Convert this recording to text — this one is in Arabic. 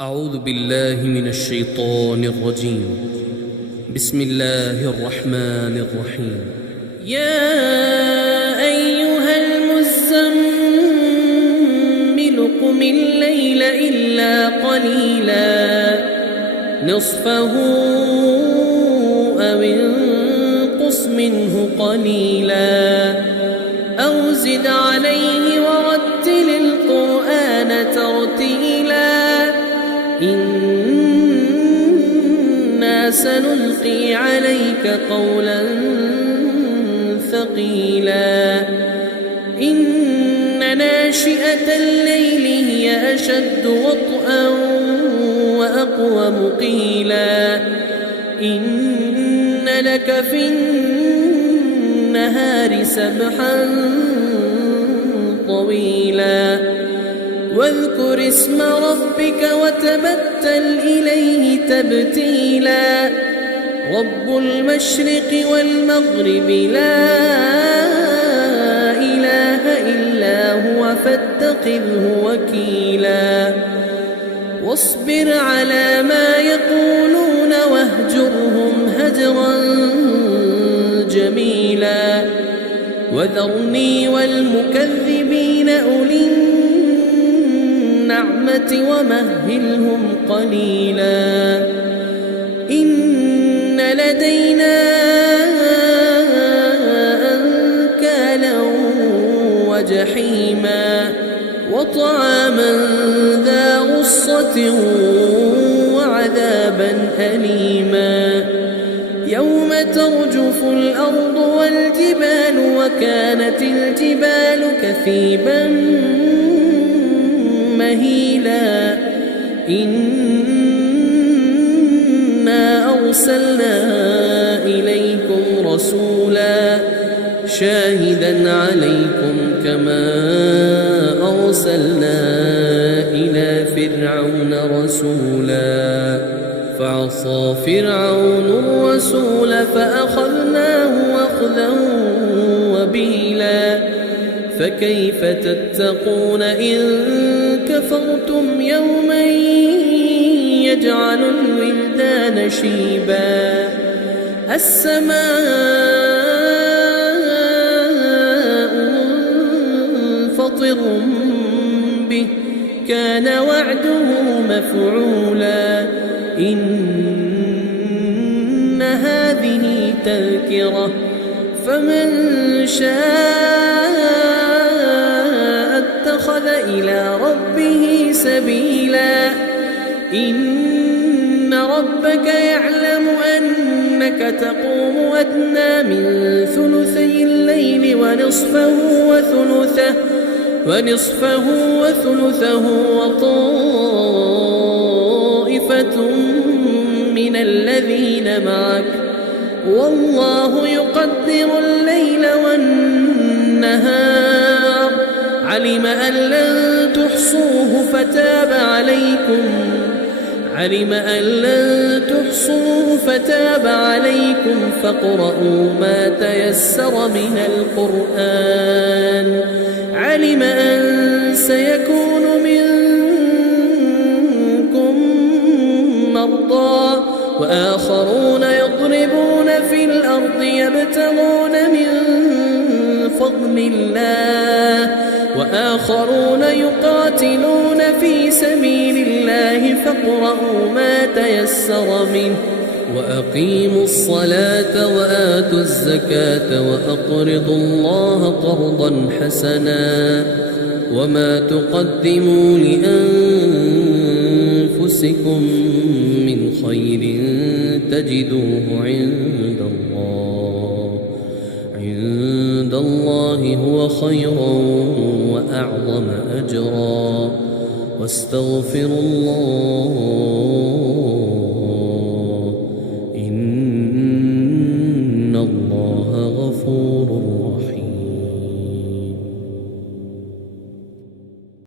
أعوذ بالله من الشيطان الرجيم. بسم الله الرحمن الرحيم. يا أيها المزمل قم الليل إلا قليلا نصفه أو انقص منه قليلا أو زد عليه ورتل القرآن ترتيلا إنا سنلقي عليك قولا ثقيلا إن ناشئة الليل هي أشد وطئا وأقوم قيلا إن لك في النهار سبحا طويلا واذكر اسم ربك وتبتل إليه تبتيلا رب المشرق والمغرب لا إله إلا هو فاتخذه وكيلا واصبر على ما يقولون واهجرهم هجرا جميلا وذرني والمكذبين أولي النعمة ومهلهم قليلا إن لدينا أنكالا وجحيما وطعاما ذا غصة وعذابا أليما يوم ترجف الأرض والجبال وكانت الجبال كثيبا مهيلا إنا أرسلنا إليكم رسولا شاهدا عليكم كما أرسلنا إلى فرعون رسولا فعصى فرعون الرسول فأخذناه أخذا وبيلا فكيف تتقون إن كفرتم يوما يجعل الولدان شيبا السماء منفطر به كان وعده مفعولا إن هذه تذكرة فمن شاء اتخذ إلى ربه سبيلا إن ربك يعلم أنك تقوم أدنى من ثلثي الليل ونصفه وثلثه وطائفة من الذين معك والله يقدر الليل والنهار علم أن لن تحصوه فتاب عليكم فاقرؤوا ما تيسر من القرآن علم أن سيكون منكم مرضى وآخرون يضربون في الأرض يبتغون من فضل الله وآخرون يقاتلون في سبيل الله فاقرؤوا ما تيسر منه وأقيموا الصلاة وآتوا الزكاة وأقرضوا الله قرضا حسنا وما تقدموا لأنفسكم من خير تجدوه عند الله هو خيرا وأعظم أجرا واستغفروا الله